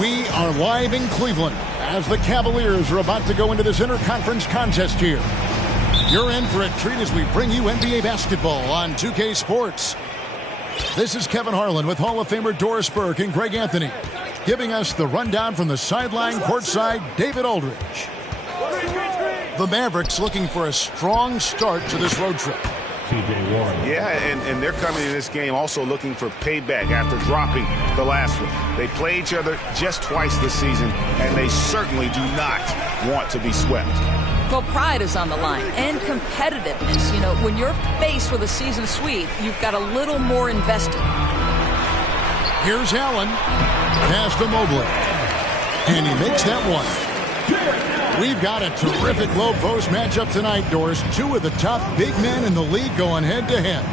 We are live in Cleveland as the Cavaliers are about to go into this interconference contest here. You're in for a treat as we bring you NBA basketball on 2K Sports. This is Kevin Harlan with Hall of Famer Doris Burke and Greg Anthony, giving us the rundown from the sideline courtside, David Aldridge. The Mavericks looking for a strong start to this road trip. Yeah, and they're coming in this game also looking for payback after dropping the last one. They play each other just twice this season, and they certainly do not want to be swept. Well, pride is on the line and competitiveness. You know, when you're faced with a season sweep, you've got a little more invested. Here's Allen. Pass to Mobley. And he makes that one. We've got a terrific low post matchup tonight, Doris. Two of the top big men in the league going head-to-head.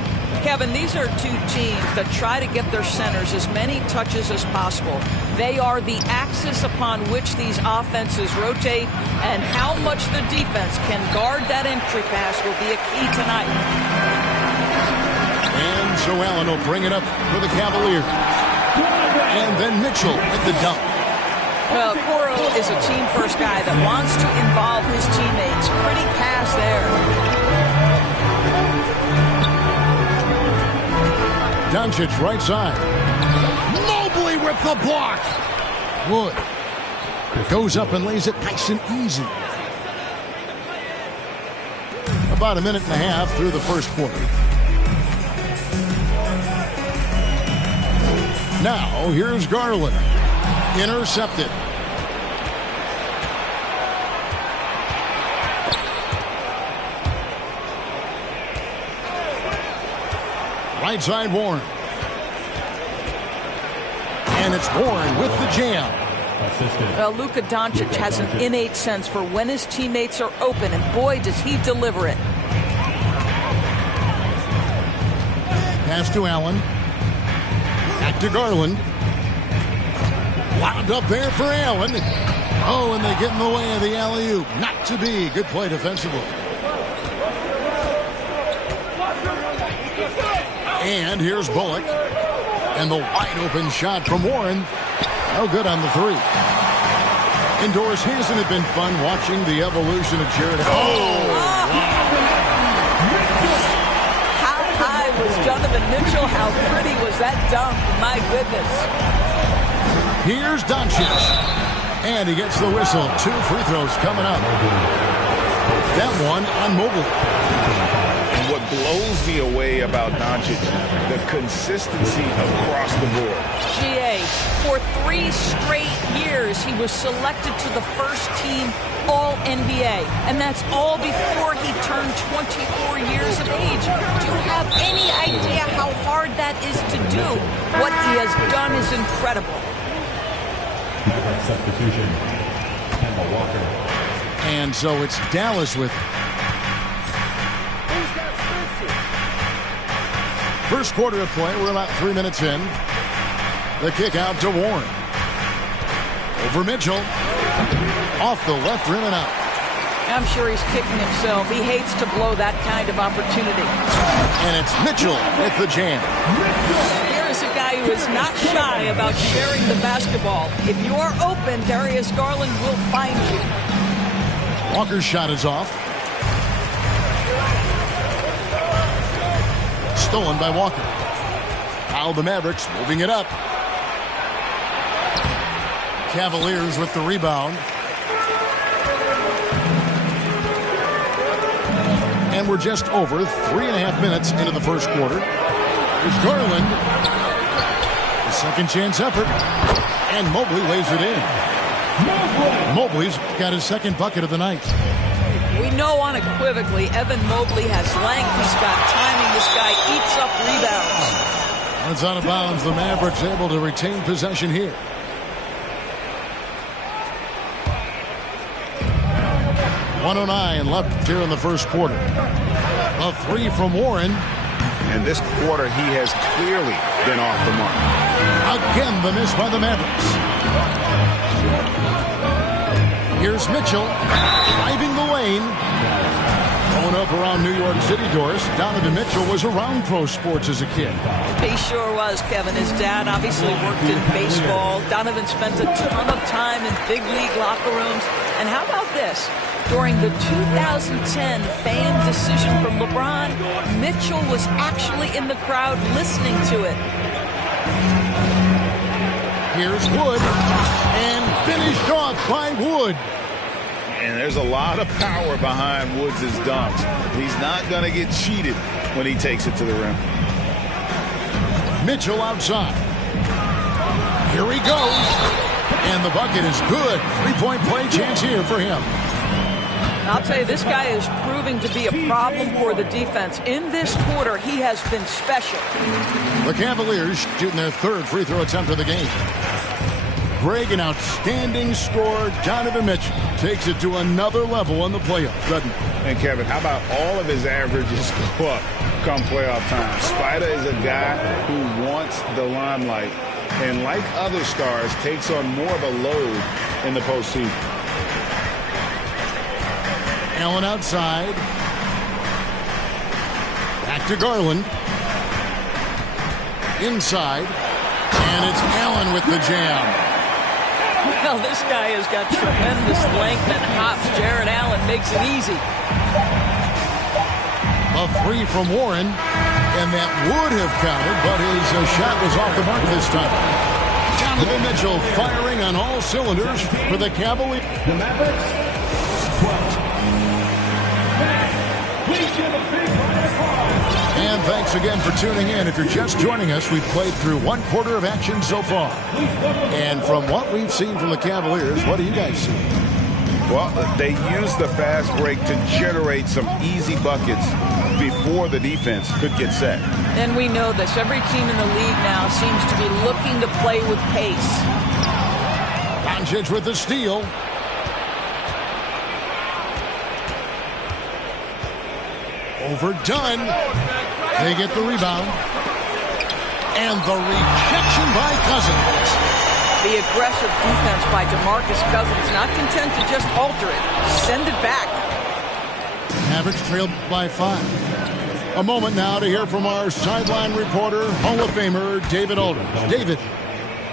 Kevin, these are two teams that try to get their centers as many touches as possible. They are the axis upon which these offenses rotate, and how much the defense can guard that entry pass will be a key tonight. And so Allen will bring it up for the Cavaliers. And then Mitchell with the dunk. Well, Coro is a team-first guy that wants to involve his teammates. Pretty pass there. Doncic right side. Mobley with the block. Wood goes up and lays it nice and easy. About a minute and a half through the first quarter. Now, here's Garland. Intercepted. Right side Warren. And it's Warren with the jam. Well, Luka Doncic has an innate sense for when his teammates are open, and boy, does he deliver it. Pass to Allen. Back to Garland. Wound up there for Allen. Oh, and they get in the way of the alley-oop. Not to be. Good play defensively. And here's Bullock. And the wide-open shot from Warren. No good on the three. Indoors, hasn't it been fun watching the evolution of Jared? How high line was Donovan Mitchell. How pretty was that dunk? My goodness. Here's Doncic. And he gets the whistle. 2 free throws coming up. That one on Mobley. And what blows me away about Doncic, the consistency across the board. GA, for 3 straight years, he was selected to the first team All-NBA. And that's all before he turned 24 years of age. Do you have any idea how hard that is to do? What he has done is incredible. Substitution. Kemba Walker. And so it's Dallas with it. First quarter of play. We're about 3 minutes in. The kick out to Warren. Over Mitchell. Off the left rim and out. I'm sure he's kicking himself. He hates to blow that kind of opportunity. And it's Mitchell with the jam. Here is a guy who is not shy about sharing the basketball. If you are open, Darius Garland will find you. Walker's shot is off. Stolen by Walker. Now the Mavericks moving it up. Cavaliers with the rebound. And we're just over 3.5 minutes into the first quarter. Here's Garland. The second chance effort. And Mobley lays it in. Mobley's got his second bucket of the night. We know unequivocally Evan Mobley has length. He's got timing. This guy eats up rebounds. It's out of bounds. The Mavericks able to retain possession here. .109 left here in the first quarter. A 3 from Warren. And this quarter, he has clearly been off the mark. Again, the miss by the Mavericks. Here's Mitchell driving the lane. Going up around New York City, Doris. Donovan Mitchell was around pro sports as a kid. He sure was, Kevin. His dad obviously worked in baseball. Donovan spent a ton of time in big league locker rooms. And how about this? During the 2010 fan decision from LeBron, Mitchell was actually in the crowd listening to it. Here's Wood. And finished off by Wood. And there's a lot of power behind Woods' dunks. He's not going to get cheated when he takes it to the rim. Mitchell outside. Here he goes. And the bucket is good. 3-point play chance here for him. I'll tell you, this guy is proving to be a problem for the defense. In this quarter, he has been special. The Cavaliers shooting their third free throw attempt of the game. Greg, an outstanding scorer. Donovan Mitchell takes it to another level in the playoffs, doesn't he? And Kevin, how about all of his averages go up come playoff time? Spider is a guy who wants the limelight, and like other stars, takes on more of a load in the postseason. Allen outside. Back to Garland. Inside. And it's Allen with the jam. Well, this guy has got tremendous length and hops. Jared Allen makes it easy. A 3 from Warren. And that would have counted, but his shot was off the mark this time. Donovan Mitchell firing on all cylinders for the Cavaliers. The Mavericks. 12. And thanks again for tuning in. If you're just joining us, we've played through one quarter of action so far. And from what we've seen from the Cavaliers, what do you guys see? Well, they use the fast break to generate some easy buckets before the defense could get set. And we know this. Every team in the league now seems to be looking to play with pace. Doncic with the steal. Overdone. They get the rebound. And the rejection by Cousins. The aggressive defense by DeMarcus Cousins, not content to just alter it. Send it back. Mavericks trailed by 5. A moment now to hear from our sideline reporter, Hall of Famer David Aldridge. David.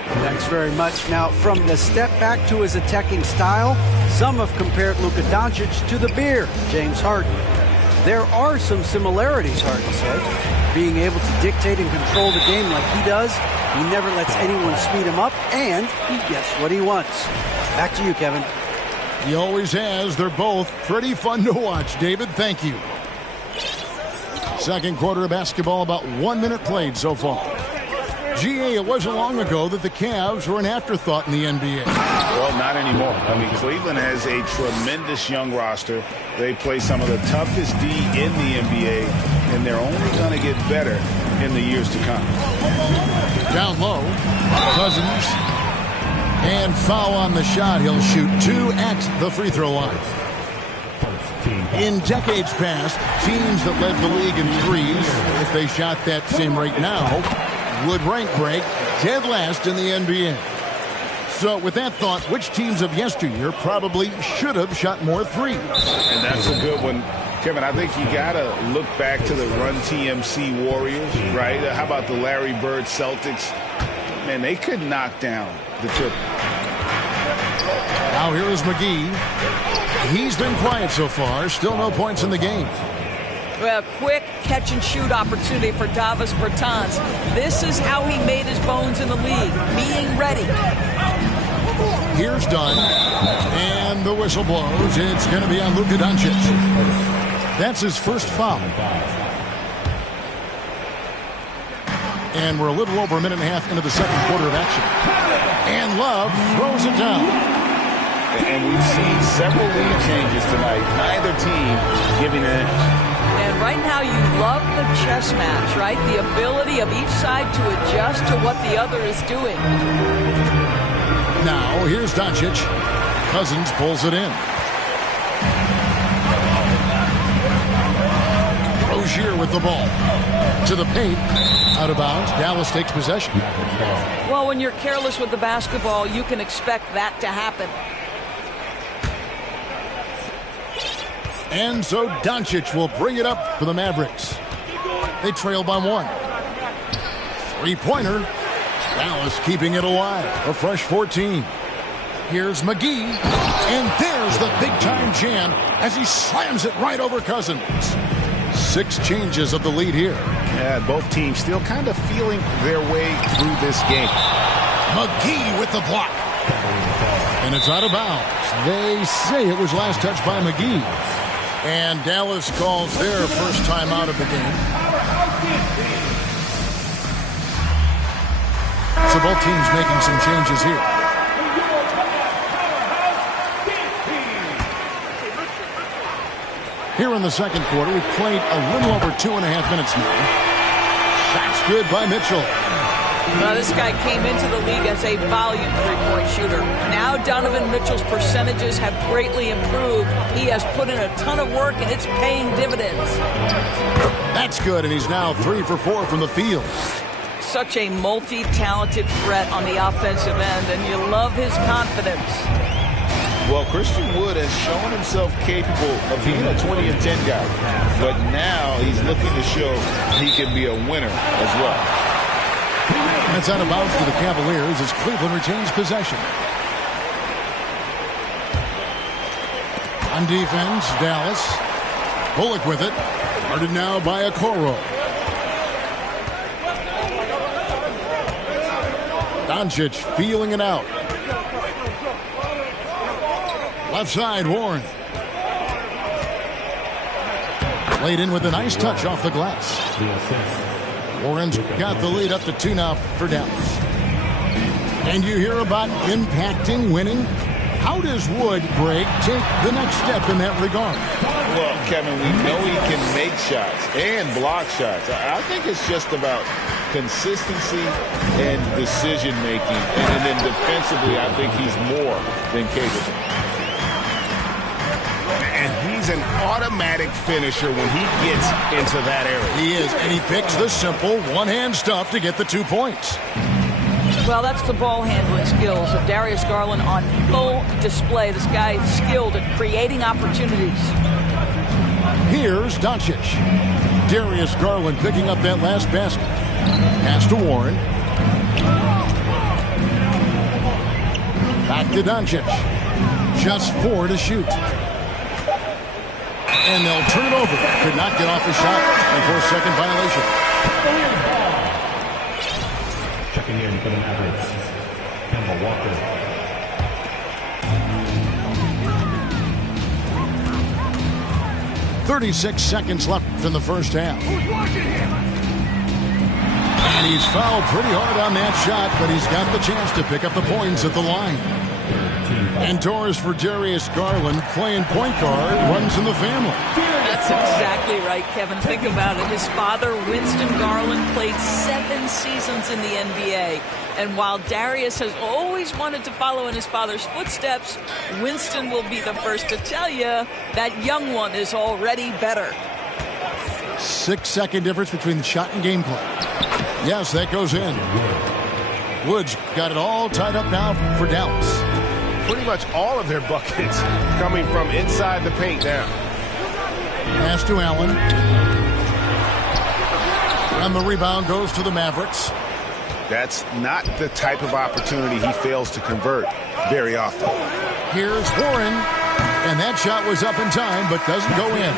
Thanks very much. Now, from the step back to his attacking style, some have compared Luka Doncic to the Bear, James Harden. There are some similarities, hard to say. being able to dictate and control the game like he does. He never lets anyone speed him up, and he gets what he wants. Back to you, Kevin. He always has. They're both pretty fun to watch, David. Thank you. Second quarter of basketball, about 1 minute played so far. GA, it wasn't long ago that the Cavs were an afterthought in the NBA. Well, not anymore. I mean, Cleveland has a tremendous young roster. They play some of the toughest D in the NBA, and they're only going to get better in the years to come. Down low, Cousins. And foul on the shot. He'll shoot 2 at the free throw line. In decades past, teams that led the league in threes, if they shot that same rate now, would rank break dead last in the NBA. So with that thought, which teams of yesteryear probably should have shot more threes? And that's a good one. Kevin, I think you got to look back to the Run TMC Warriors, right? How about the Larry Bird Celtics? Man, they could knock down the triple. Now here is McGee. He's been quiet so far. Still no points in the game. Well, quick catch-and-shoot opportunity for Davis Bertans. This is how he made his bones in the league, being ready. Here's Dunn, and the whistle blows. It's going to be on Luka Doncic. That's his first foul. And we're a little over a minute and a half into the second quarter of action. And Love throws it down. And we've seen several lead changes tonight. Neither team giving an inch. And right now you love the chess match, right? The ability of each side to adjust to what the other is doing. Now here's Doncic. Cousins pulls it in. Rozier with the ball. To the paint. Out of bounds. Dallas takes possession. Well, when you're careless with the basketball, you can expect that to happen. And so Doncic will bring it up for the Mavericks. They trail by 1. Three-pointer. Dallas keeping it alive. A fresh 14. Here's McGee. And there's the big-time jam as he slams it right over Cousins. 6 changes of the lead here. Yeah, both teams still kind of feeling their way through this game. McGee with the block. And it's out of bounds. They say it was last touched by McGee. And Dallas calls their first time out of the game. So both teams making some changes here. Here in the second quarter, we've played a little over 2.5 minutes now. Shot's good by Mitchell. Now, this guy came into the league as a volume three-point shooter. Now Donovan Mitchell's percentages have greatly improved. He has put in a ton of work, and it's paying dividends. That's good, and he's now 3 for 4 from the field. Such a multi-talented threat on the offensive end, and you love his confidence. Well, Christian Wood has shown himself capable of being a 20 and 10 guy, but now he's looking to show he can be a winner as well. That's out of bounds to the Cavaliers as Cleveland retains possession. On defense, Dallas. Bullock with it. Guarded now by Okoro. Doncic feeling it out. Left side, Warren. Laid in with a nice touch off the glass. Warren's got the lead up to 2 now for Dallas. And you hear about impacting, winning. How does Wood, Greg, take the next step in that regard? Well, Kevin, we know he can make shots and block shots. I think it's just about consistency and decision-making. And then defensively, I think he's more than capable. And he's an automatic finisher when he gets into that area. He is, and he picks the simple one-hand stuff to get the 2 points. Well, that's the ball handling skills of Darius Garland on full display. This guy is skilled at creating opportunities. Here's Doncic. Darius Garland picking up that last basket. Pass to Warren. Back to Doncic. Just 4 to shoot. And they'll turn it over. Could not get off the shot and for a second violation. Checking in for the Mavericks, Kemba Walker. 36 seconds left in the first half. And he's fouled pretty hard on that shot, but he's got the chance to pick up the points at the line. Indoors for Darius Garland, playing point guard, runs in the family. That's exactly right, Kevin. Think about it. His father, Winston Garland, played 7 seasons in the NBA. And while Darius has always wanted to follow in his father's footsteps, Winston will be the first to tell you that young one is already better. 6-second difference between the shot and gameplay. Yes, that goes in. Woods got it all tied up now for Dallas. Pretty much all of their buckets coming from inside the paint now. Pass to Allen. And the rebound goes to the Mavericks. That's not the type of opportunity he fails to convert very often. Here's Warren. And that shot was up in time, but doesn't go in.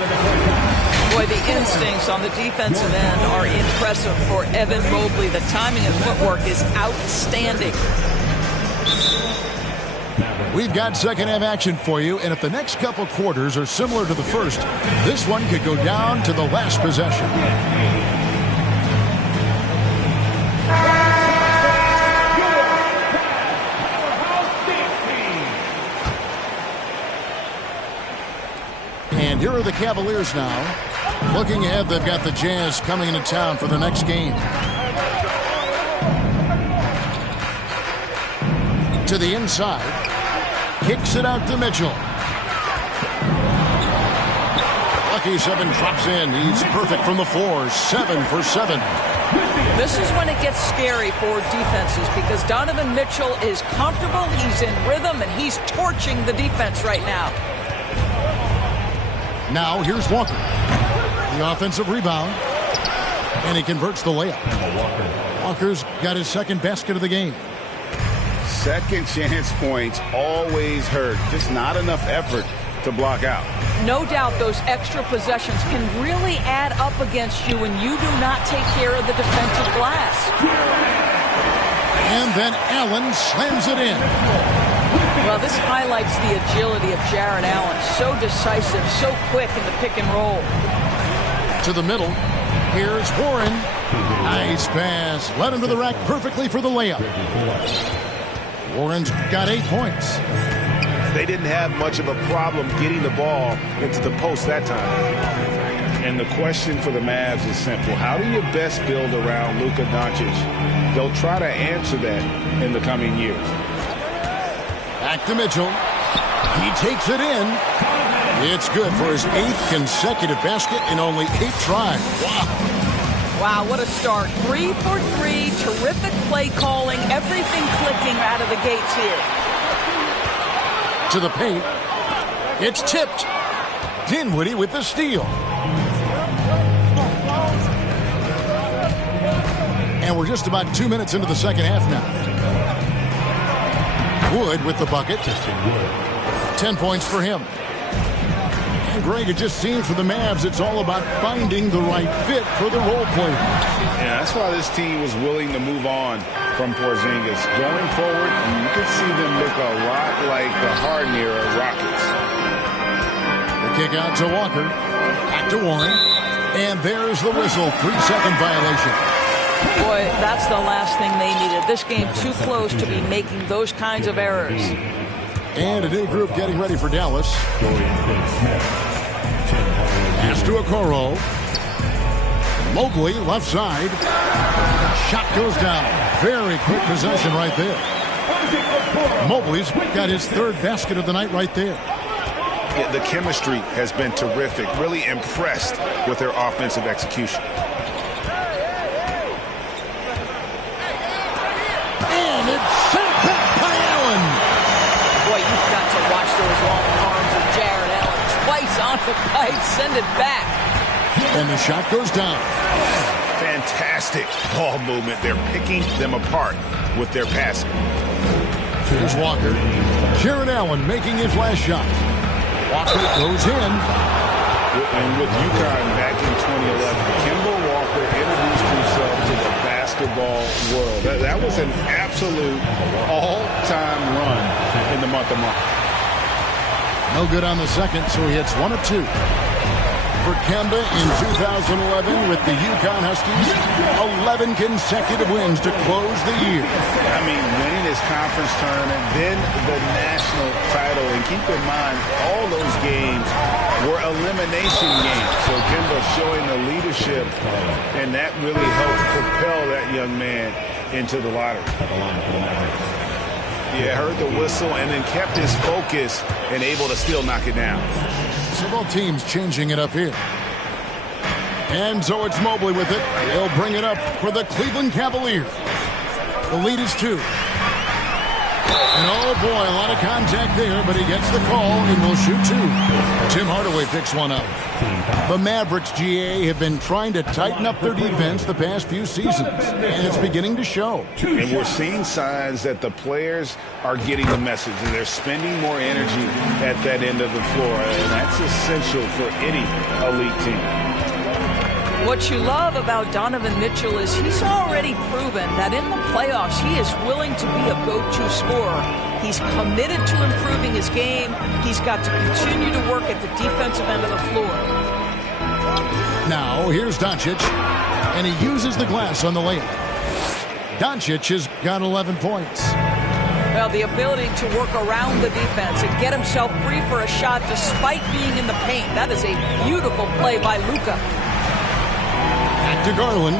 Boy, the instincts on the defensive end are impressive for Evan Mobley. The timing and footwork is outstanding. We've got second half action for you, and if the next couple quarters are similar to the first, this one could go down to the last possession. And here are the Cavaliers now. Looking ahead, they've got the Jazz coming into town for the next game. To the inside. Kicks it out to Mitchell. Lucky 7 drops in. He's perfect from the floor. 7 for 7. This is when it gets scary for defenses because Donovan Mitchell is comfortable, he's in rhythm, and he's torching the defense right now. Now here's Walker. The offensive rebound. And he converts the layup. Walker's got his second basket of the game. Second chance points always hurt. Just not enough effort to block out. No doubt those extra possessions can really add up against you when you do not take care of the defensive glass. And then Allen slams it in. Well, this highlights the agility of Jarrett Allen. So decisive, so quick in the pick and roll. To the middle. Here's Warren. Nice pass. Led him to the rack perfectly for the layup. Warren's got 8 points. They didn't have much of a problem getting the ball into the post that time. And the question for the Mavs is simple. How do you best build around Luka Doncic? They'll try to answer that in the coming years. Back to Mitchell. He takes it in. It's good for his 8th consecutive basket in only 8 tries. Wow. Wow, what a start. 3 for 3. Terrific play calling. Everything clicking out of the gates here. To the paint. It's tipped. Dinwiddie with the steal. And we're just about 2 minutes into the second half now. Wood with the bucket. 10 points for him. And Greg, it just seems for the Mavs it's all about finding the right fit for the role player. Yeah, that's why this team was willing to move on from Porzingis. Going forward, you can see them look a lot like the Harden-era Rockets. The kick out to Walker. Back to Warren. And there's the whistle. 3-second violation. Boy, that's the last thing they needed. This game too close to be making those kinds of errors. And a new group getting ready for Dallas. Pass to Okoro. Mobley, left side. Shot goes down. Very quick possession right there. Mobley's got his 3rd basket of the night right there. Yeah, the chemistry has been terrific. Really impressed with their offensive execution. And it's sent back by Allen. Boy, you've got to watch those long arms of Jarrett Allen. Twice on the pipe, send it back. And the shot goes down. Fantastic ball movement. They're picking them apart with their passing. Here's Walker. Jarrett Allen making his last shot. Walker goes in. And with UConn back in 2011, Kemba Walker introduced himself to the basketball world. That was an absolute all-time run in the month of March. No good on the second, so he hits 1 of 2. For Kemba in 2011 with the UConn Huskies, 11 consecutive wins to close the year. I mean, winning his conference tournament, then the national title. And keep in mind, all those games were elimination games. So Kemba showing the leadership, and that really helped propel that young man into the lottery. Yeah, heard the whistle and then kept his focus and able to still knock it down. So both teams changing it up here. And so it's Mobley with it. He'll bring it up for the Cleveland Cavaliers. The lead is 2. And oh boy, a lot of contact there, but he gets the call and will shoot 2. Tim Hardaway picks one up. The Mavericks, GA, have been trying to tighten up their defense the past few seasons, and it's beginning to show. And we're seeing signs that the players are getting the message, and they're spending more energy at that end of the floor, and that's essential for any elite team. What you love about Donovan Mitchell is he's already proven that in the playoffs he is willing to be a go-to scorer. He's committed to improving his game. He's got to continue to work at the defensive end of the floor. Now, here's Doncic, and he uses the glass on the layup. Doncic has got 11 points. Well, the ability to work around the defense and get himself free for a shot despite being in the paint. That is a beautiful play by Luka. Back to Garland.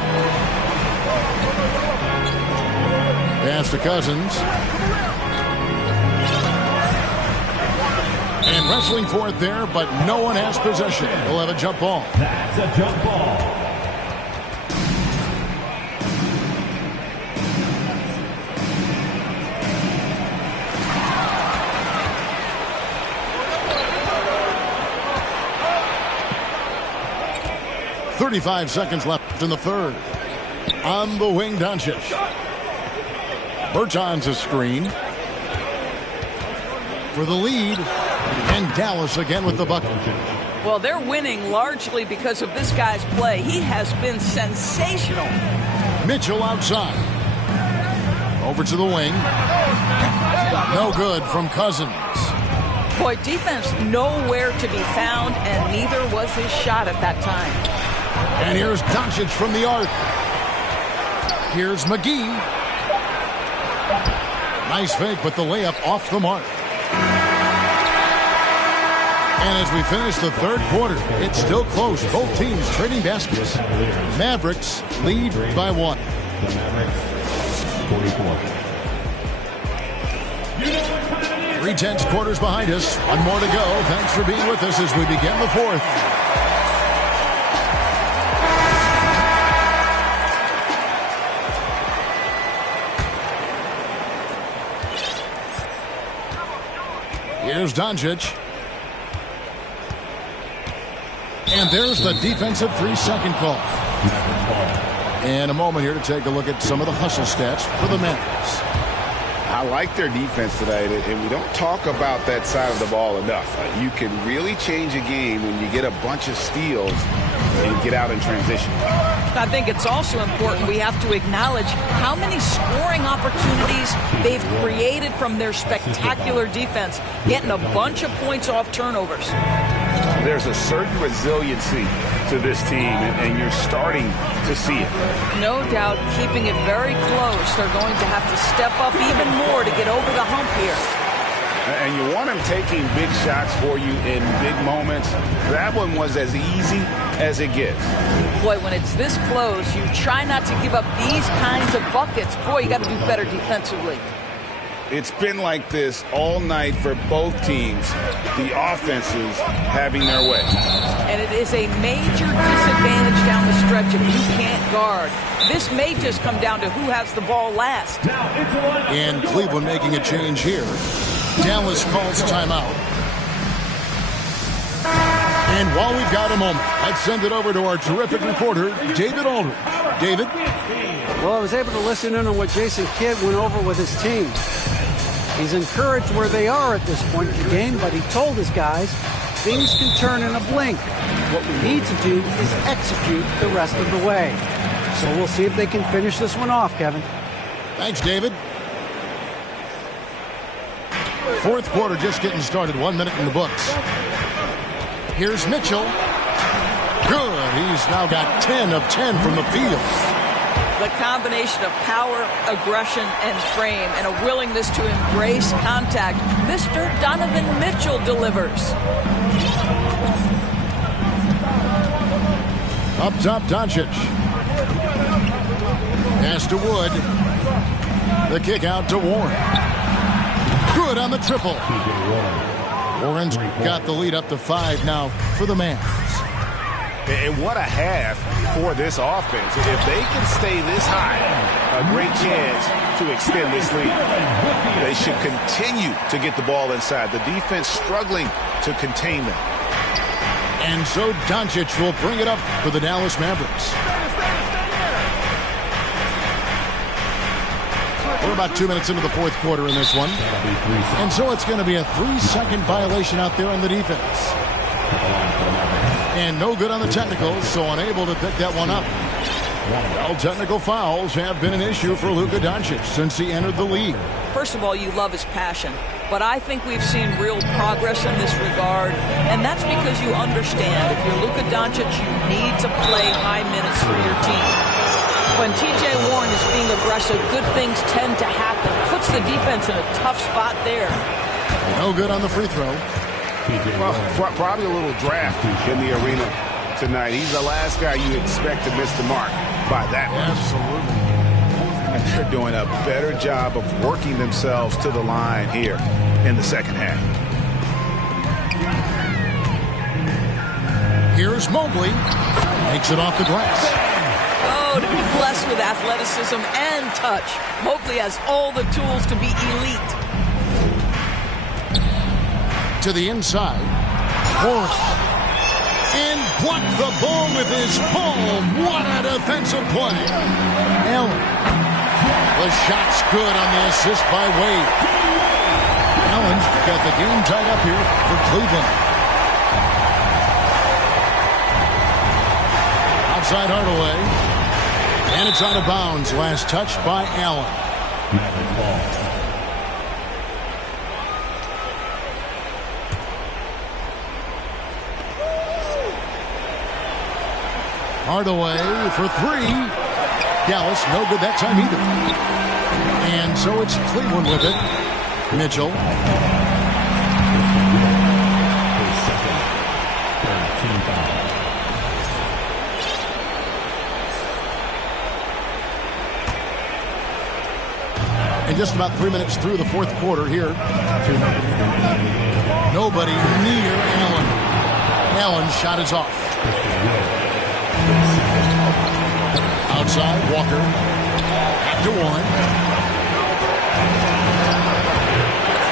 Pass to Cousins. And wrestling for it there, but no one has possession. He'll have a jump ball. That's a jump ball. .35 seconds left in the third. On the wing, Doncic. Bertans a screen for the lead, and Dallas again with the bucket. Well, they're winning largely because of this guy's play. He has been sensational. Mitchell outside. Over to the wing. No good from Cousins. Boy, defense nowhere to be found, and neither was his shot at that time. And here's Doncic from the arc. Here's McGee. Nice fake, but the layup off the mark. And as we finish the third quarter, it's still close. Both teams trading baskets. Mavericks lead by 1. The Mavericks, 44. 3/10 quarters behind us. One more to go. Thanks for being with us as we begin the fourth. Here's Doncic. And there's the defensive 3-second call. And a moment here to take a look at some of the hustle stats for the Mavericks. I like their defense tonight, and we don't talk about that side of the ball enough. You can really change a game when you get a bunch of steals and get out in transition. I think it's also important we have to acknowledge how many scoring opportunities they've created from their spectacular defense, getting a bunch of points off turnovers. There's a certain resiliency to this team, and you're starting to see it. No doubt, keeping it very close. They're going to have to step up even more to get over the hump here. And you want them taking big shots for you in big moments. That one was as easy as it gets. Boy, when it's this close, you try not to give up these kinds of buckets. Boy, you got to do better defensively. It's been like this all night for both teams, the offenses having their way. And it is a major disadvantage down the stretch if you can't guard. This may just come down to who has the ball last. And Cleveland making a change here. Dallas calls timeout. And while we've got a moment, let's send it over to our terrific reporter, David Aldridge. David? Well, I was able to listen in on what Jason Kidd went over with his team. He's encouraged where they are at this point in the game, but he told his guys Things can turn in a blink. What we need to do is execute the rest of the way. So we'll see if they can finish this one off, Kevin. Thanks, David. Fourth quarter just getting started. 1 minute in the books. Here's Mitchell. Good. He's now got 10 of 10 from the field. The combination of power, aggression, and frame, and a willingness to embrace contact. Mr. Donovan Mitchell delivers. Up top, Doncic. Pass to Wood. The kick out to Warren. Good on the triple. Warren's got the lead up to 5 now for the Mavs. And what a half for this offense. If they can stay this high, a great chance to extend this lead. They should continue to get the ball inside. The defense struggling to contain them. And so Doncic will bring it up for the Dallas Mavericks. We're about 2 minutes into the fourth quarter in this one. And so it's going to be a 3-second violation out there on the defense. And no good on the technicals, so unable to pick that one up. Well, technical fouls have been an issue for Luka Doncic since he entered the league. First of all, you love his passion. But I think we've seen real progress in this regard. And that's because you understand if you're Luka Doncic, you need to play high minutes for your team. When T.J. Warren is being aggressive, good things tend to happen. Puts the defense in a tough spot there. No good on the free throw. Well, probably a little draft in the arena tonight. He's the last guy you expect to miss the mark by that much. Absolutely. And they're doing a better job of working themselves to the line here in the second half. Here's Mobley. Makes it off the glass. Oh, to be blessed with athleticism and touch. Mobley has all the tools to be elite. To the inside. Horn. And blocked the ball with his palm. What a defensive play. Allen. The shot's good on the assist by Wade. Allen's got the game tied up here for Cleveland. Outside Hardaway. And it's out of bounds. Last touch by Allen. Maverick ball. Hardaway for 3. Dallas, no good that time either. And so it's Cleveland with it. Mitchell. His second, 13 foul. And just about 3 minutes through the fourth quarter here. Nobody near Allen. Allen's shot is off. Outside, Walker. Back to Warren.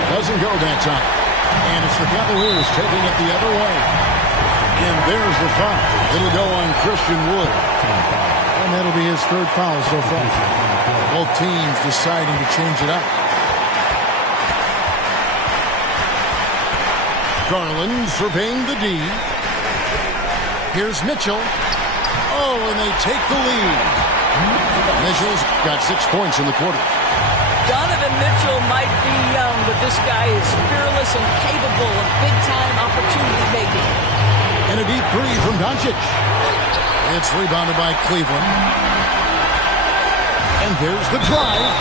Doesn't go that time. And it's the Cavaliers taking it the other way. And there's the foul. It'll go on Christian Wood. And that'll be his third foul so far. Both teams deciding to change it up. Garland surveying the D. Here's Mitchell. Oh, and they take the lead. Mitchell's got 6 points in the quarter. Donovan Mitchell might be young, but this guy is fearless and capable of big-time opportunity making. And a deep three from Doncic. It's rebounded by Cleveland. And there's the drive.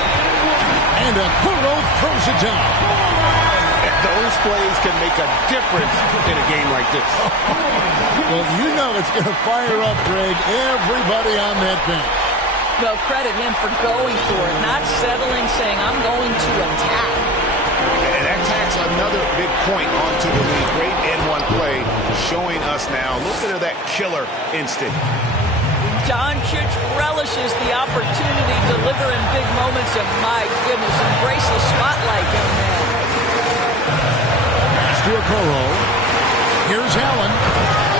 And Okoro throws it down. Those plays can make a difference in a game like this. Well, you know it's going to fire up, Greg, everybody on that bench. Well, credit him for going for it, not settling, saying, I'm going to attack. And that tacks another big point onto the lead. Great N1 play showing us now a little bit of that killer instinct. Doncic relishes the opportunity to deliver in big moments, and my goodness, embrace the spotlight, young man. Pass to Okoro. Here's Allen.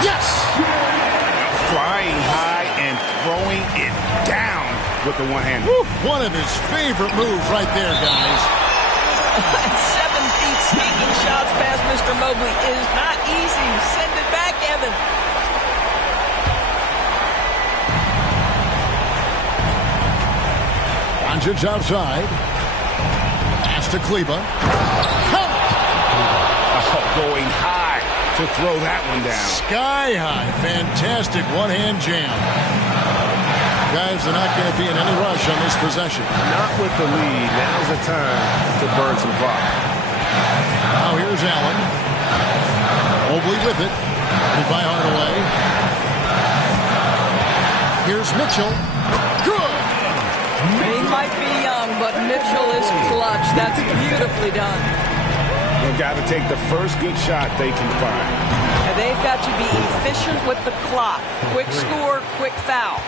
Yes! Flying high and throwing it down with the one-hand. One of his favorite moves right there, guys. 7 feet sneaking shots past Mr. Mobley, is not easy. Send it back, Evan. Doncic outside. Pass to Kleber. Going high to throw that one down. Sky high. Fantastic one-hand jam. Guys are not going to be in any rush on this possession. Not with the lead. Now's the time to burn some clock. Now here's Allen. Mobley with it. Headed by Hardaway. Here's Mitchell. Good. He might be young, but Mitchell is clutch. That's beautifully done. They've got to take the first good shot they can find. And they've got to be efficient with the clock. Quick score, quick foul.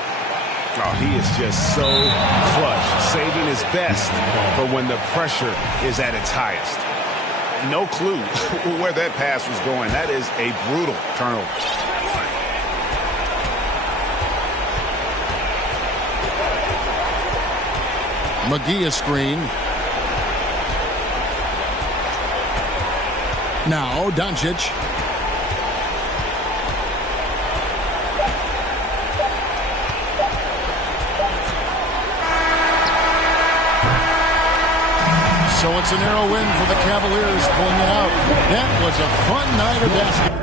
Oh, he is just so clutch, saving his best for when the pressure is at its highest. No clue where that pass was going. That is a brutal turnover. McGee a screen. Now Doncic. So it's a narrow win for the Cavaliers, pulling it out. That was a fun night of basketball.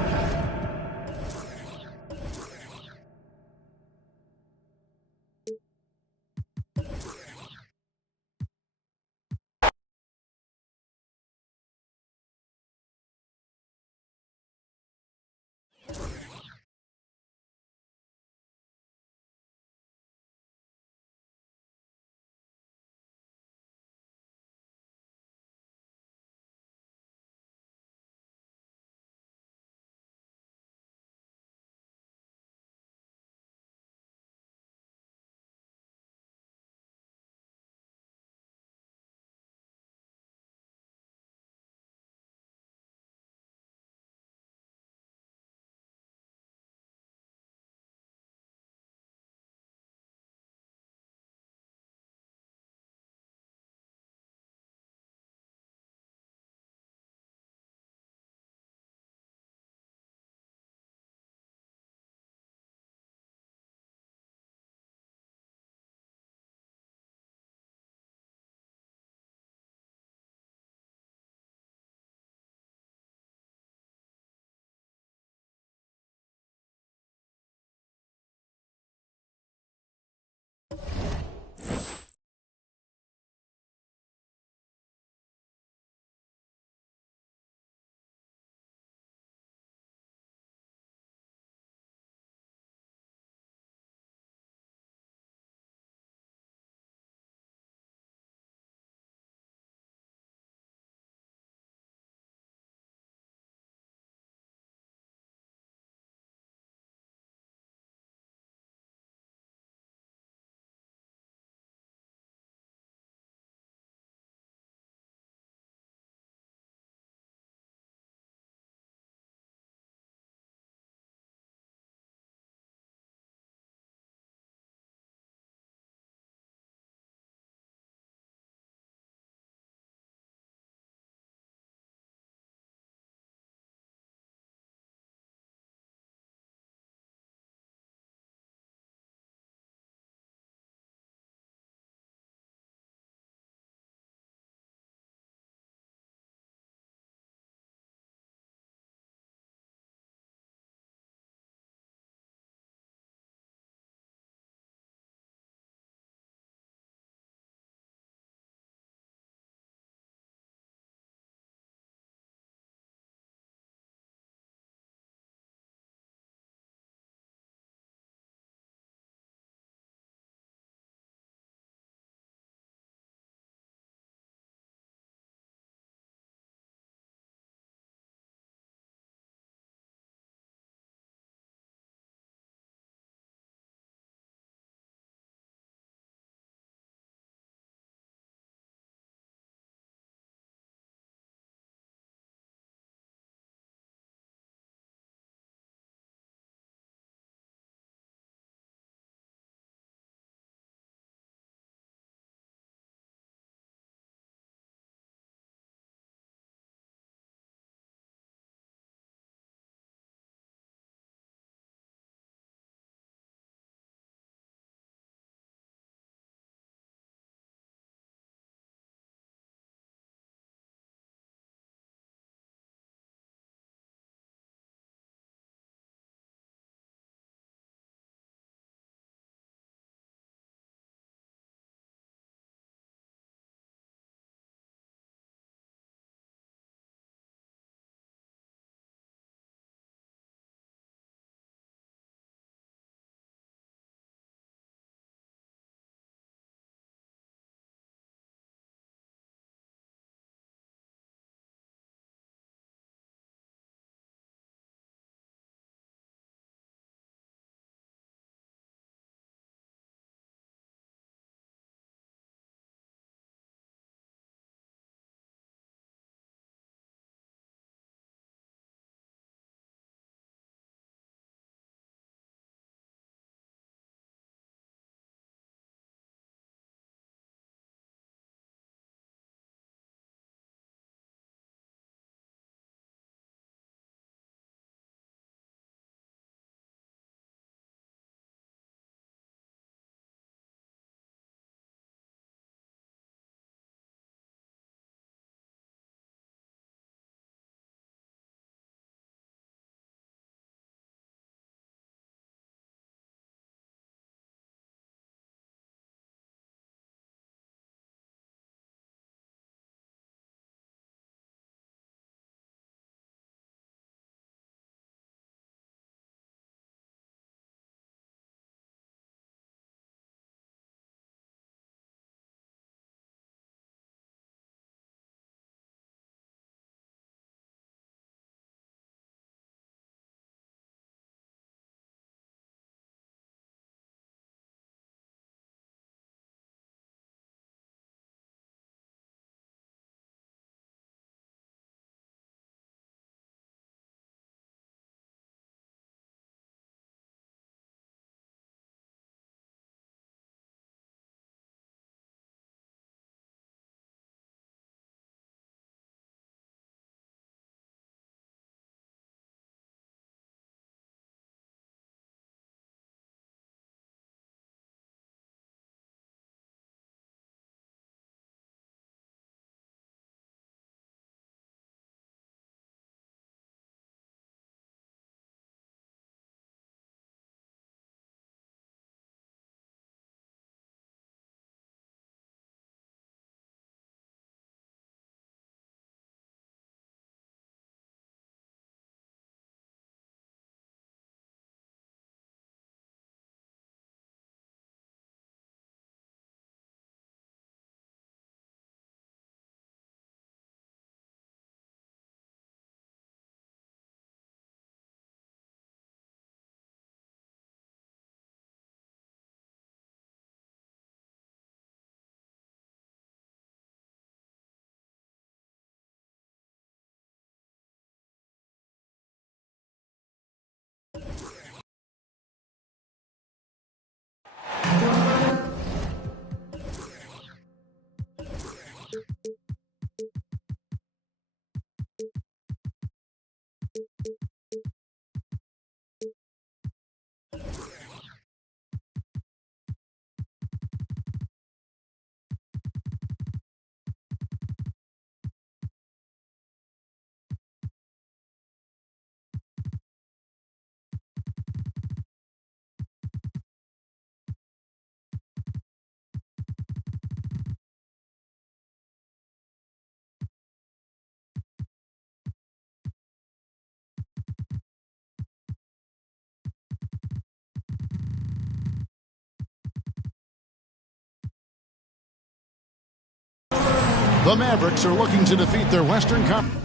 The Mavericks are looking to defeat their Western Conference.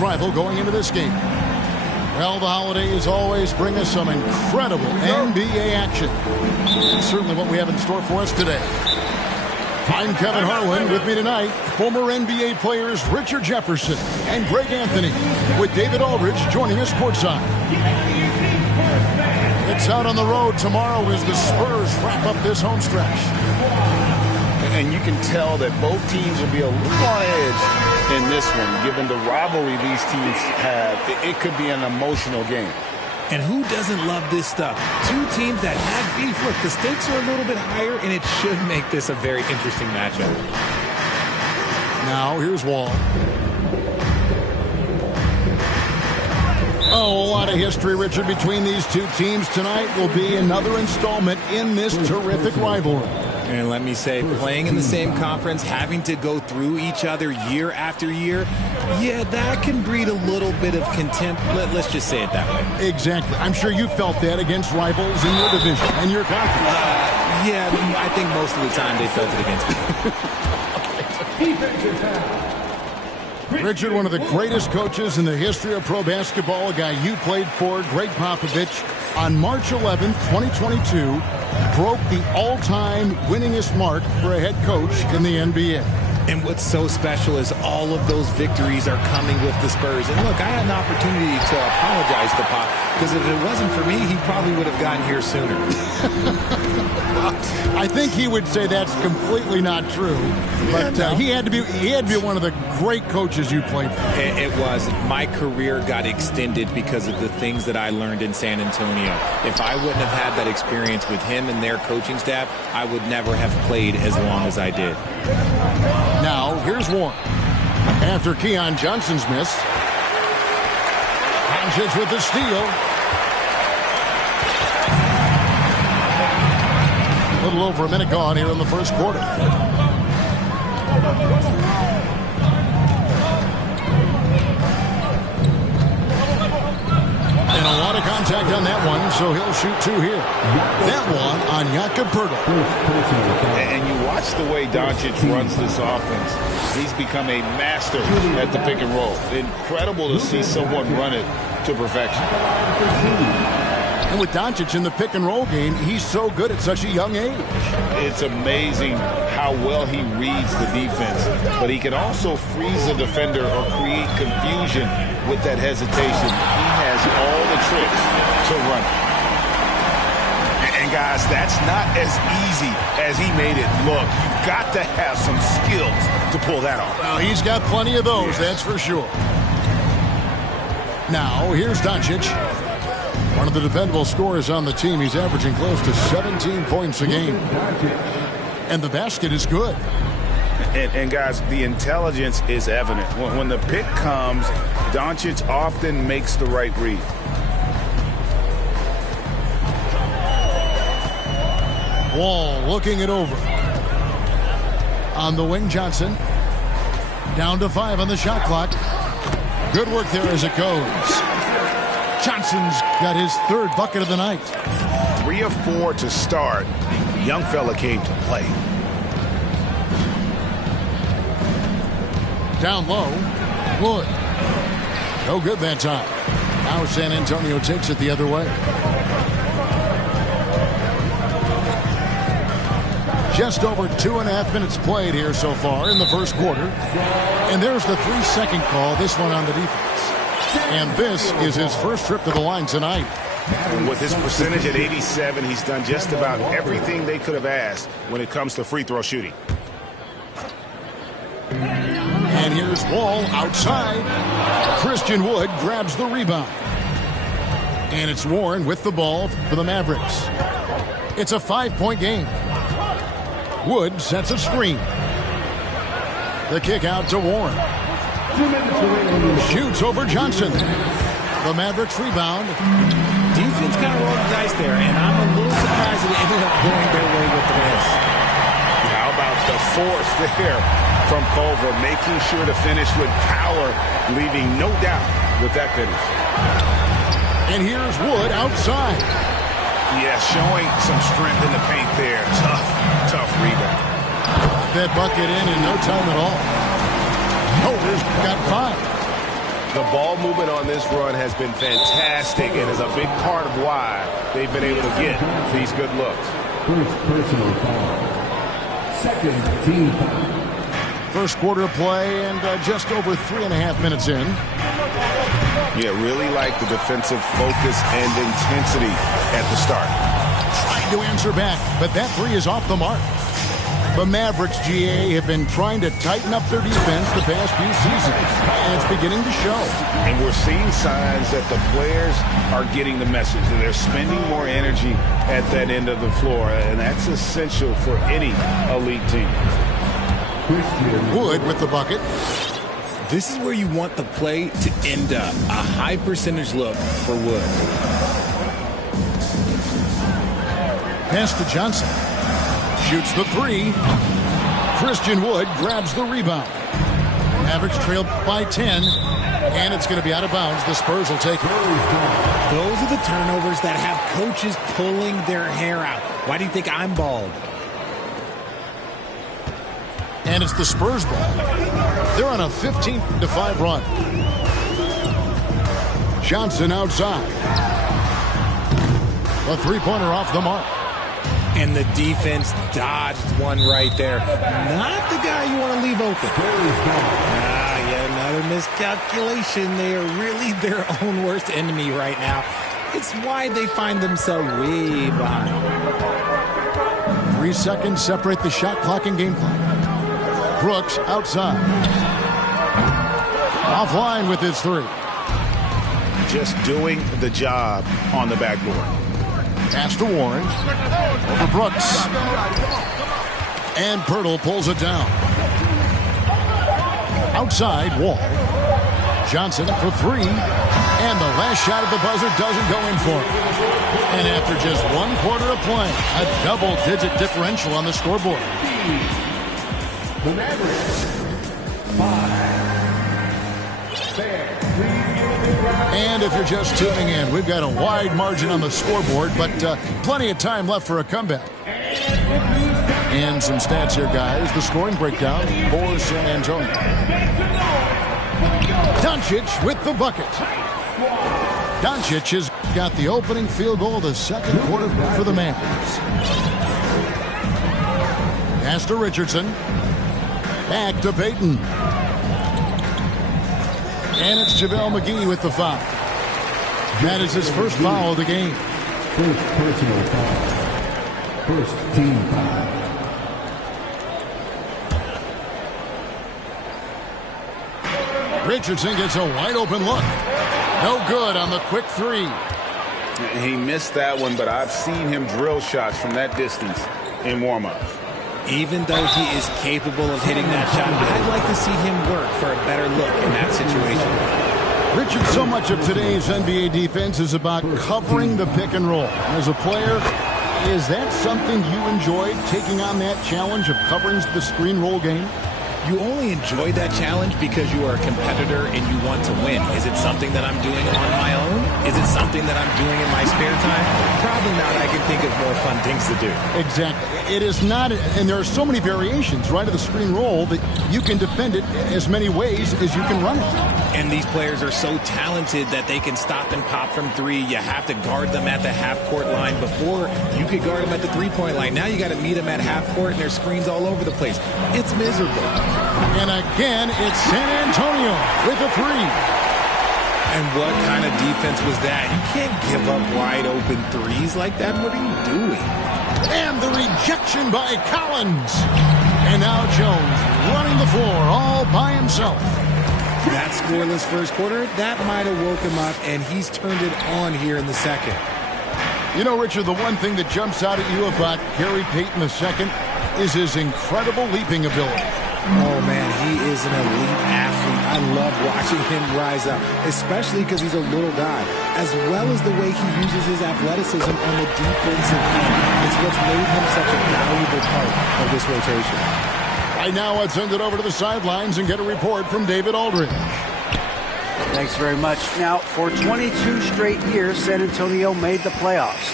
Rival going into this game. Well, the holidays always bring us some incredible NBA action. That's certainly what we have in store for us today. I'm Kevin Harlan. With me tonight, former NBA players Richard Jefferson and Greg Anthony, with David Aldridge joining us courtside. It's out on the road tomorrow as the Spurs wrap up this home stretch. And you can tell that both teams will be a little on edge in this one, given the rivalry these teams have. It could be an emotional game. And who doesn't love this stuff? Two teams that have beef. Look, the stakes are a little bit higher, and it should make this a very interesting matchup. Now, here's Wall. Oh, a lot of history, Richard, between these two teams. Tonight will be another installment in this terrific rivalry. And let me say, playing in the same conference, having to go through each other year after year, yeah, that can breed a little bit of contempt. Let's just say it that way. Exactly. I'm sure you felt that against rivals in your division and your conference. Yeah, I think most of the time they felt it against me. Richard, one of the greatest coaches in the history of pro basketball, a guy you played for, Greg Popovich, on March 11th, 2022, broke the all-time winningest mark for a head coach in the NBA. And what's so special is all of those victories are coming with the Spurs. And look, I had an opportunity to apologize to Pop, because if it wasn't for me, he probably would have gotten here sooner. I think he would say that's completely not true. But he had to be one of the great coaches you played for. It was. My career got extended because of the things that I learned in San Antonio. If I wouldn't have had that experience with him and their coaching staff, I would never have played as long as I did. Now, here's Warren. After Keon Johnson's miss. Doncic with the steal. A little over a minute gone here in the first quarter. And a lot of contact on that one, so he'll shoot two here. That one on Jakob Poeltl. And you watch the way Doncic runs this offense. He's become a master at the pick and roll. Incredible to see someone run it to perfection. And with Doncic in the pick and roll game, he's so good at such a young age. It's amazing how well he reads the defense, but he can also freeze the defender or create confusion with that hesitation. He has all the tricks to run. And guys, that's not as easy as he made it look. You've got to have some skills to pull that off. Well, he's got plenty of those, that's for sure. Now, here's Doncic. One of the dependable scorers on the team. He's averaging close to 17 points a game. And the basket is good. And guys, the intelligence is evident. When the pick comes, Doncic often makes the right read. Wall looking it over. On the wing, Johnson. Down to 5 on the shot clock. Good work there as it goes. Johnson's got his third bucket of the night. 3 of 4 to start. Young fella came to play. Down low. Wood. No good that time. Now San Antonio takes it the other way. Just over 2.5 minutes played here so far in the first quarter. And there's the 3-second call, this one on the defense. And this is his first trip to the line tonight. And with his percentage at 87, he's done just about everything they could have asked when it comes to free throw shooting. And here's Wall outside. Christian Wood grabs the rebound. And it's Warren with the ball for the Mavericks. It's a 5-point game. Wood sets a screen. The kick out to Warren. Shoots over Johnson. The Mavericks rebound. Defense kind of rolled the dice there, and I'm a little surprised that it ended up going their way with the miss. How about the force there from Culver, making sure to finish with power, leaving no doubt with that finish. And here's Wood outside. Yeah, showing some strength in the paint there. Tough rebound. That bucket in no time at all. Culver's got 5. The ball movement on this run has been fantastic and is a big part of why they've been able to get these good looks. First personal foul. Second team foul. First quarter play and just over 3.5 minutes in. Yeah, really like the defensive focus and intensity at the start. Trying to answer back, but that three is off the mark. The Mavericks, GA, have been trying to tighten up their defense the past few seasons, and it's beginning to show. And we're seeing signs that the players are getting the message, that they're spending more energy at that end of the floor, and that's essential for any elite team. Wood with the bucket. This is where you want the play to end up. A high percentage look for Wood. Pass to Johnson. Shoots the three. Christian Wood grabs the rebound. Mavericks trail by 10, and it's going to be out of bounds. The Spurs will take it. Those are the turnovers that have coaches pulling their hair out. Why do you think I'm bald? And it's the Spurs ball. They're on a 15-5 run. Johnson outside. A three-pointer off the mark. And the defense dodged one right there. Not the guy you want to leave open. Yet another miscalculation. They are really their own worst enemy right now. It's why they find themselves way behind. 3 seconds separate the shot clock and game clock. Brooks outside. Offline with his three. Just doing the job on the backboard. Pass to Warren. Over Brooks. And Pirtle pulls it down. Outside, Wall. Johnson for three. And the last shot at the buzzer doesn't go in for him. And after just 1 quarter of play, a double-digit differential on the scoreboard. The Mavericks. 5. And if you're just tuning in, we've got a wide margin on the scoreboard, but plenty of time left for a comeback. And some stats here, guys. The scoring breakdown for San Antonio. Doncic with the bucket. Doncic has got the opening field goal of the second quarter for the Mavericks. Pass to Richardson. Back to Payton. And it's JaVale McGee with the foul. That is his first foul of the game. First personal foul. First team foul. Richardson gets a wide open look. No good on the quick three. He missed that one, but I've seen him drill shots from that distance in warm-up. Even though he is capable of hitting that shot, I'd like to see him work for a better look in that situation. Richard, so much of today's NBA defense is about covering the pick and roll. As a player, is that something you enjoyed, taking on that challenge of covering the screen roll game? You only enjoy that challenge because you are a competitor and you want to win. Is it something that I'm doing on my own? Is it something that I'm doing in my spare time? Probably not. I can think of more fun things to do. Exactly. It is not, and there are so many variations, right, of the screen roll that you can defend it as many ways as you can run it. And these players are so talented that they can stop and pop from three. You have to guard them at the half-court line. Before, you could guard them at the three-point line. Now you got to meet them at half-court, and there's screens all over the place. It's miserable. And again, it's San Antonio with a three. And what kind of defense was that? You can't give up wide open threes like that. What are you doing? And the rejection by Collins. And now Jones running the floor all by himself. That scoreless first quarter, that might have woke him up, and he's turned it on here in the second. You know, Richard, the one thing that jumps out at you about Gary Payton II is his incredible leaping ability. Oh, man, he is an elite athlete. I love watching him rise up, especially because he's a little guy, as well as the way he uses his athleticism on the defensive end. It's what's made him such a valuable part of this rotation. Right now, let's send it over to the sidelines and get a report from David Aldridge. Thanks very much. Now, for 22 straight years, San Antonio made the playoffs.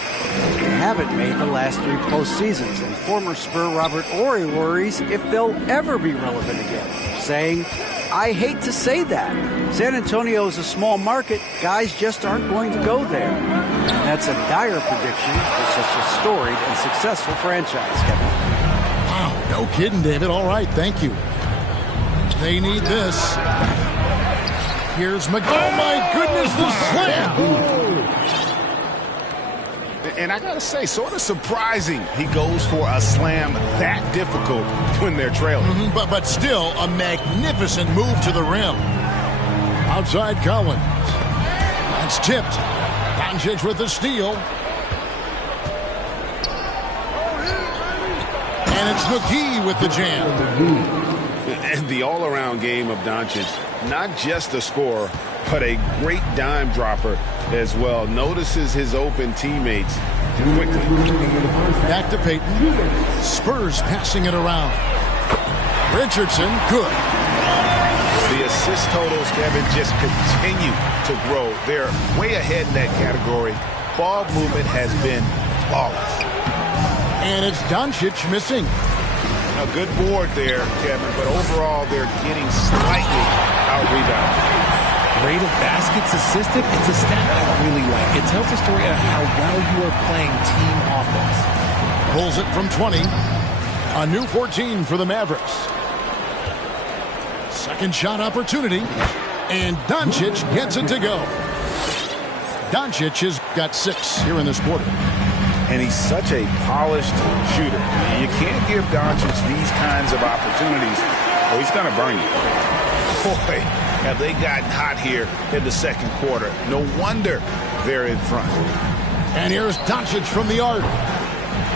They haven't made the last 3 postseasons, and former Spur Robert Horry worries if they'll ever be relevant again, saying, I hate to say that. San Antonio is a small market. Guys just aren't going to go there. And that's a dire prediction for such a storied and successful franchise, Kevin. Wow, no kidding, David. All right, thank you. They need this. Here's McGee. Oh, my goodness, the slam. And I got to say, sort of surprising he goes for a slam that difficult when they're trailing. But still, a magnificent move to the rim. Outside Collins. That's tipped. Doncic with the steal. And it's McGee with the jam. And the all-around game of Doncic, not just a scorer, but a great dime dropper as well. Notices his open teammates quickly. Back to Payton. Spurs passing it around. Richardson, good. The assist totals, Kevin, just continue to grow. They're way ahead in that category. Ball movement has been flawless. And it's Doncic missing. A good board there, Kevin, but overall they're getting slightly out-rebounded. Rate of baskets assisted, it's a stat I really like. It tells a story of how well you are playing team offense. Pulls it from 20. A new 14 for the Mavericks. Second shot opportunity. And Doncic gets it to go. Doncic has got 6 here in this quarter. And he's such a polished shooter. You can't give Doncic these kinds of opportunities, or he's going to burn you. Boy, have they gotten hot here in the second quarter. No wonder they're in front. And here's Doncic from the arc.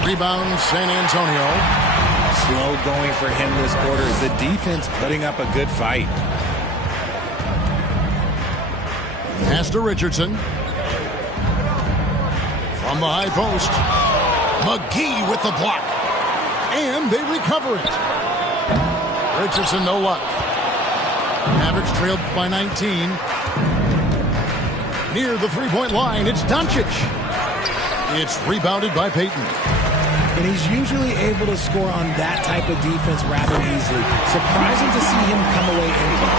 Rebound, San Antonio. Slow going for him this quarter. The defense putting up a good fight. Pass to Richardson. From the high post. McGee with the block. And they recover it. Richardson, no luck. Mavericks trailed by 19. Near the three-point line, it's Doncic. It's rebounded by Payton. And he's usually able to score on that type of defense rather easily. Surprising to see him come away empty.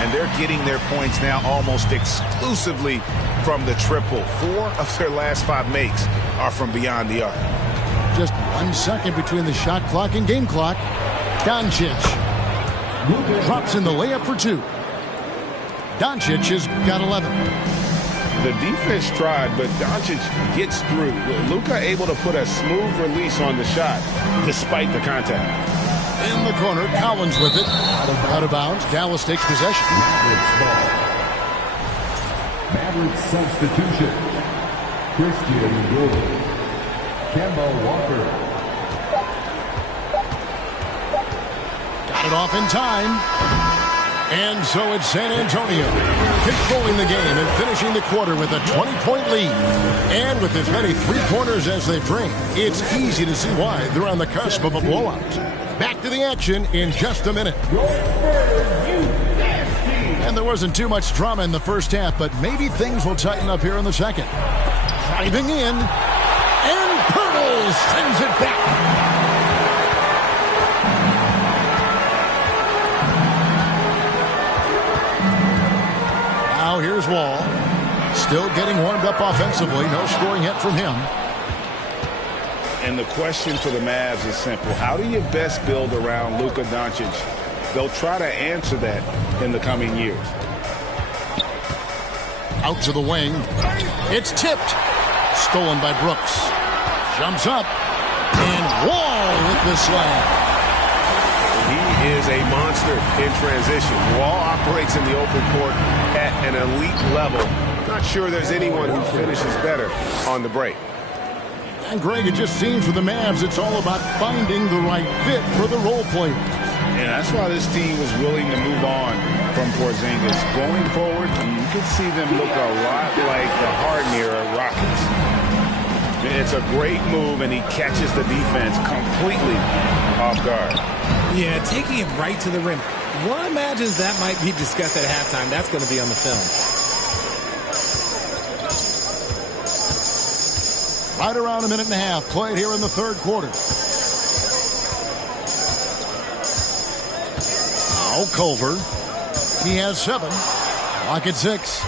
And they're getting their points now almost exclusively from the triple. 4 of their last 5 makes are from beyond the arc. Just 1 second between the shot clock and game clock. Doncic drops in the layup for 2. Doncic has got 11. The defense tried, but Doncic gets through. Luka able to put a smooth release on the shot despite the contact. In the corner, Collins with it. Out of bounds. Dallas takes possession. Mavericks substitution. Christian Wood. Kemba Walker. Got it off in time. And so it's San Antonio controlling the game and finishing the quarter with a 20-point lead. And with as many three-pointers as they bring, it's easy to see why they're on the cusp of a blowout. Back to the action in just a minute. And there wasn't too much drama in the first half, but maybe things will tighten up here in the second. Driving in, and Pirtle sends it back. Now here's Wall. Still getting warmed up offensively. No scoring yet from him. And the question for the Mavs is simple. How do you best build around Luka Doncic? They'll try to answer that in the coming years. Out to the wing. It's tipped. Stolen by Brooks. Jumps up. And Wall with the slam. He is a monster in transition. Wall operates in the open court at an elite level. Not sure there's anyone who finishes better on the break. And Greg, it just seems for the Mavs, it's all about finding the right fit for the role players. And that's why this team was willing to move on from Porzingis. Going forward, you can see them look a lot like the Harden-era Rockets. It's a great move, and he catches the defense completely off guard. Yeah, taking it right to the rim. One imagines that might be discussed at halftime. That's going to be on the film. Right around a minute and a half played here in the third quarter. Now Culver. He has 7. Lock at 6.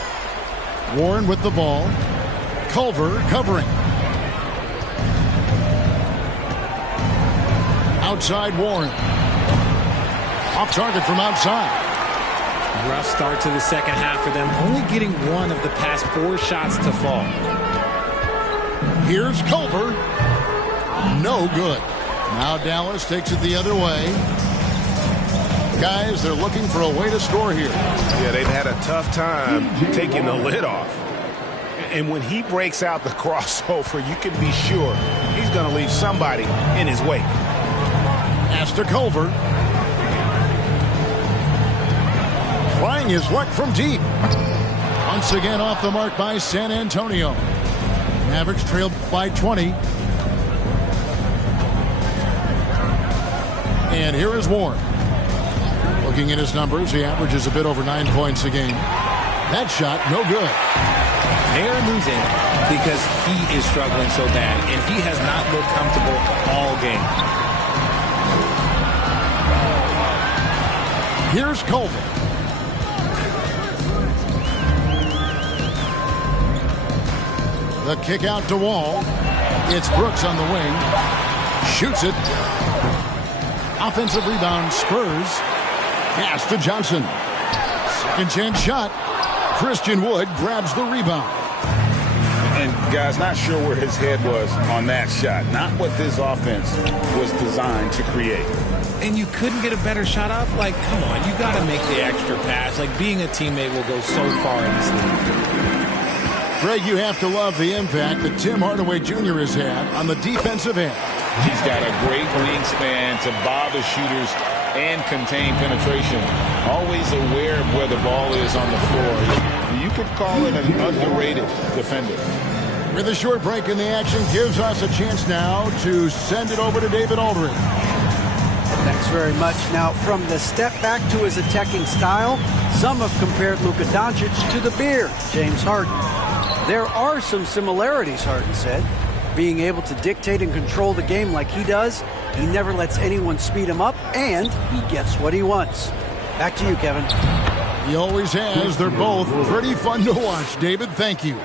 Warren with the ball. Culver covering. Outside Warren. Off target from outside. Rough start to the second half for them. Only getting 1 of the past 4 shots to fall. Here's Culver. No good. Now Dallas takes it the other way. Guys, they're looking for a way to score here. Yeah, they've had a tough time taking the lid off. And when he breaks out the crossover, you can be sure he's going to leave somebody in his wake. Pass to Culver. Trying his luck from deep. Once again off the mark by San Antonio. Mavericks trailed by 20. And here is Warren. Looking at his numbers, he averages a bit over 9 points a game. That shot, no good. They're losing because he is struggling so bad, and he has not looked comfortable all game. Here's Culver. The kick out to Wall. It's Brooks on the wing. Shoots it. Offensive rebound, Spurs. Pass to Johnson. Second chance shot. Christian Wood grabs the rebound. And guys, not sure where his head was on that shot. Not what this offense was designed to create. And you couldn't get a better shot off? Like, come on, you got to make the extra pass. Like, being a teammate will go so far in this league. Greg, you have to love the impact that Tim Hardaway Jr. has had on the defensive end. He's got a great wingspan to bother shooters and contain penetration. Always aware of where the ball is on the floor. You could call it an underrated defender. With a short break in the action, gives us a chance now to send it over to David Aldridge. Thanks very much. Now, from the step back to his attacking style, some have compared Luka Doncic to the Beard, James Harden. There are some similarities, Harden said. Being able to dictate and control the game like he does, he never lets anyone speed him up, and he gets what he wants. Back to you, Kevin. He always has. They're both pretty fun to watch. David, thank you.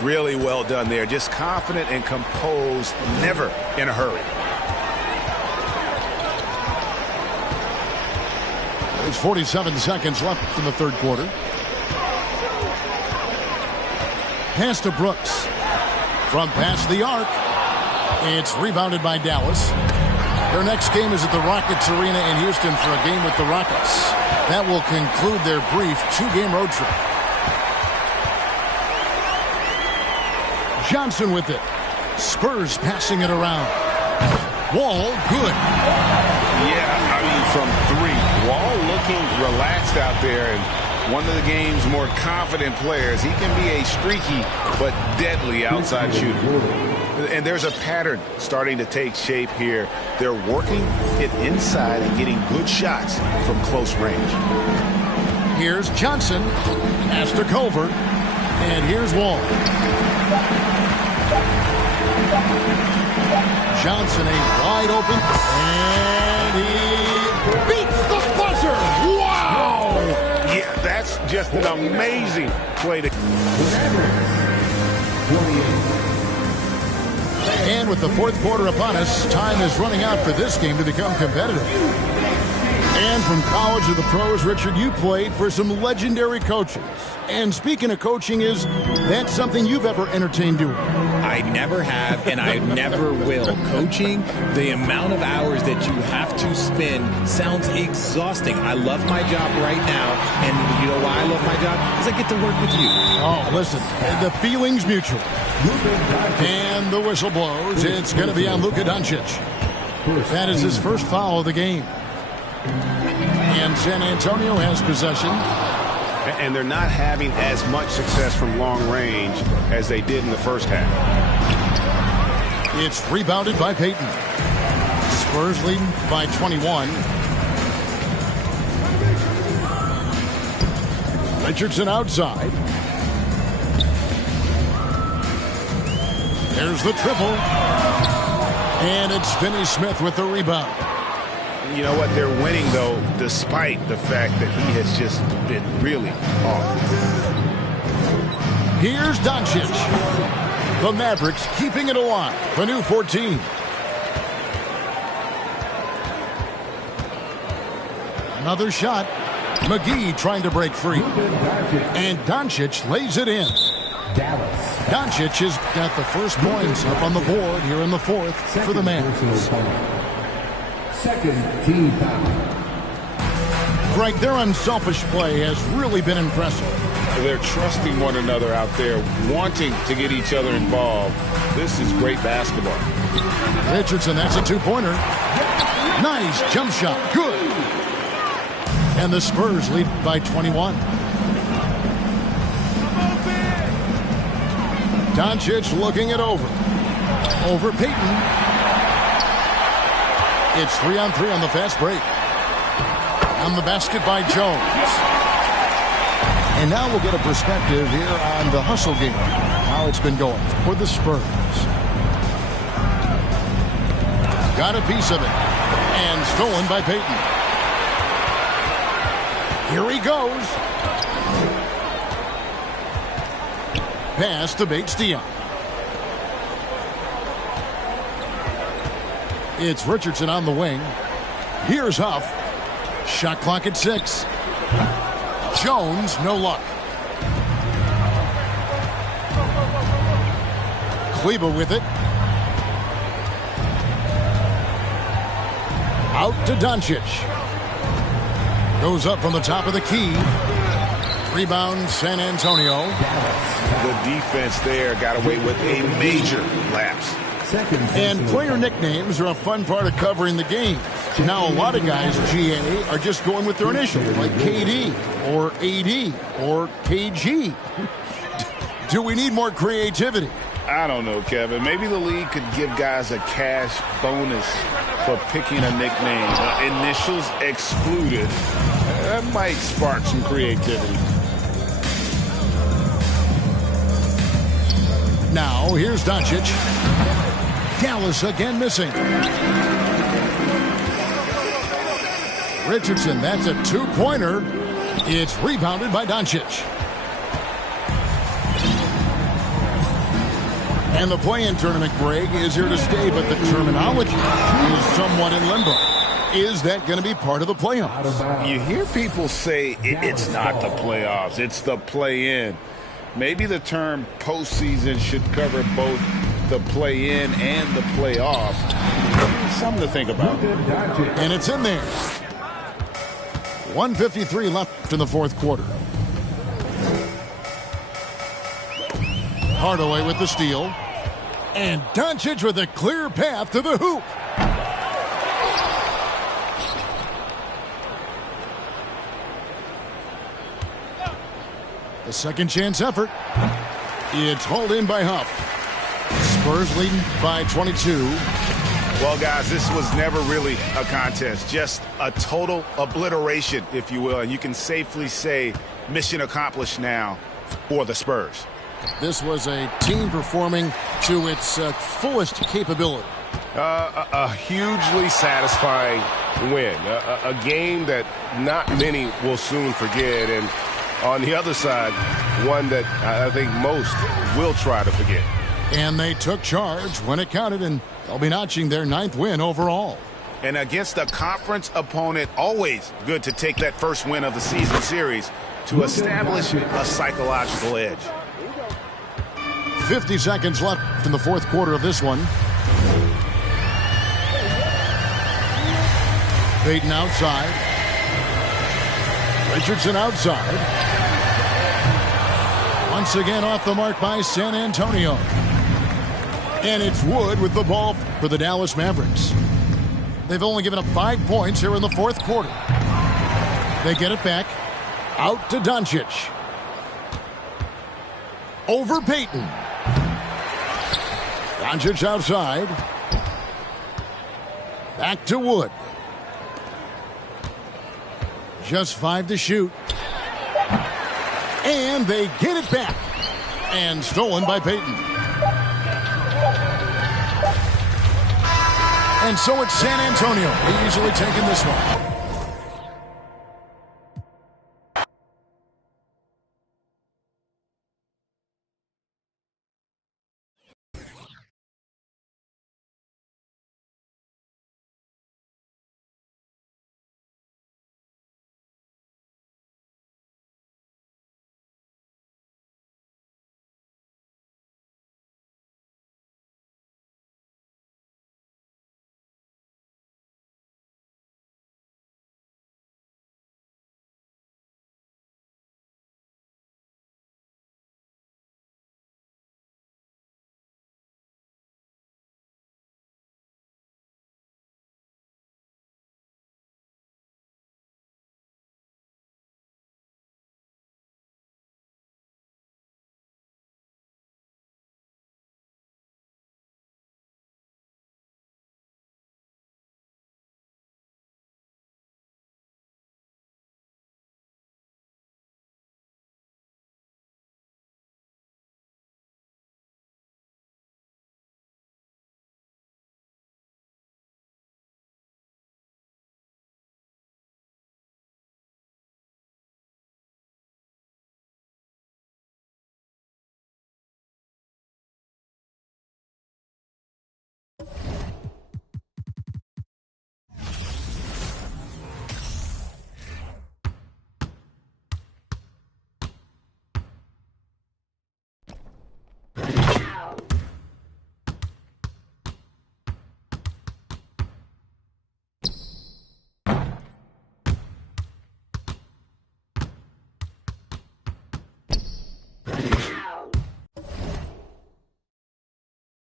Really well done there. Just confident and composed, never in a hurry. There's 47 seconds left in the third quarter. Pass to Brooks. From past the arc. It's rebounded by Dallas. Their next game is at the Rockets Arena in Houston for a game with the Rockets. That will conclude their brief 2-game road trip. Johnson with it. Spurs passing it around. Wall, good. Yeah, I mean, from 3. Wall looking relaxed out there, and one of the game's more confident players. He can be a streaky but deadly outside shooter. And there's a pattern starting to take shape here. They're working it inside and getting good shots from close range. Here's Johnson. Pass to Culver. And here's Wall. Johnson, a wide open. And he beats the buzzer. Wow! Yeah, that's just an amazing play to... And with the fourth quarter upon us, time is running out for this game to become competitive. And from college to the pros, Richard, you played for some legendary coaches. And speaking of coaching, is that something you've ever entertained doing? I never have, and I never will. Coaching, the amount of hours that you have to spend sounds exhausting. I love my job right now, and you know why I love my job? Because I get to work with you. Oh, listen, the feeling's mutual. And the whistle blows. It's going to be on Luka Doncic. That is his first foul of the game. And San Antonio has possession. And they're not having as much success from long range as they did in the first half. It's rebounded by Payton. Spurs leading by 21. Richardson outside. There's the triple. And it's Finney Smith with the rebound. You know what? They're winning, though, despite the fact that he has just been really off. Here's Doncic. The Mavericks keeping it alive. The new 14. Another shot. McGee trying to break free. And Doncic lays it in. Doncic has got the first points up on the board here in the fourth for the Mavericks. Second team foul. Greg, their unselfish play has really been impressive. They're trusting one another out there, wanting to get each other involved. This is great basketball. Richardson, that's a two-pointer. Nice jump shot. Good. And the Spurs lead by 21. Doncic looking it over. Over Payton. It's 3-on-3 on the fast break. On the basket by Jones. And now we'll get a perspective here on the hustle game. How it's been going for the Spurs. Got a piece of it. And stolen by Payton. Here he goes. Pass to Bates-Diop. It's Richardson on the wing. Here's Huff. Shot clock at 6. Jones, no luck. Kleber with it. Out to Doncic. Goes up from the top of the key. Rebound, San Antonio. The defense there got away with a major lapse. And player nicknames are a fun part of covering the game. Now, a lot of guys, GA, are just going with their initials, like KD or AD or KG. Do we need more creativity? I don't know, Kevin. Maybe the league could give guys a cash bonus for picking a nickname. Initials excluded. That might spark some creativity. Now, here's Doncic. Dallas again missing. Richardson, that's a two-pointer. It's rebounded by Doncic. And the play-in tournament, Greg, is here to stay, but the terminology is somewhat in limbo. Is that going to be part of the playoffs? You hear people say it's not the playoffs, it's the play-in. Maybe the term postseason should cover both the play-in and the playoffs. Something to think about. And it's in there. 1:53 left in the fourth quarter. Hardaway with the steal. And Doncic with a clear path to the hoop. The second chance effort. It's hauled in by Huff. Spurs leading by 22. Well, guys, this was never really a contest. Just a total obliteration, if you will. And you can safely say mission accomplished now for the Spurs. This was a team performing to its fullest capability. A hugely satisfying win. A game that not many will soon forget. And on the other side, one that I think most will try to forget. And they took charge when it counted, and they'll be notching their 9th win overall. And against a conference opponent, always good to take that first win of the season series to establish a psychological edge. 50 seconds left in the fourth quarter of this one. Payton outside. Richardson outside. Once again off the mark by San Antonio. And it's Wood with the ball for the Dallas Mavericks. They've only given up 5 points here in the fourth quarter. They get it back. Out to Doncic. Over Payton. Doncic outside. Back to Wood. Just 5 to shoot. And they get it back. And stolen by Payton. And so it's San Antonio easily taking this one.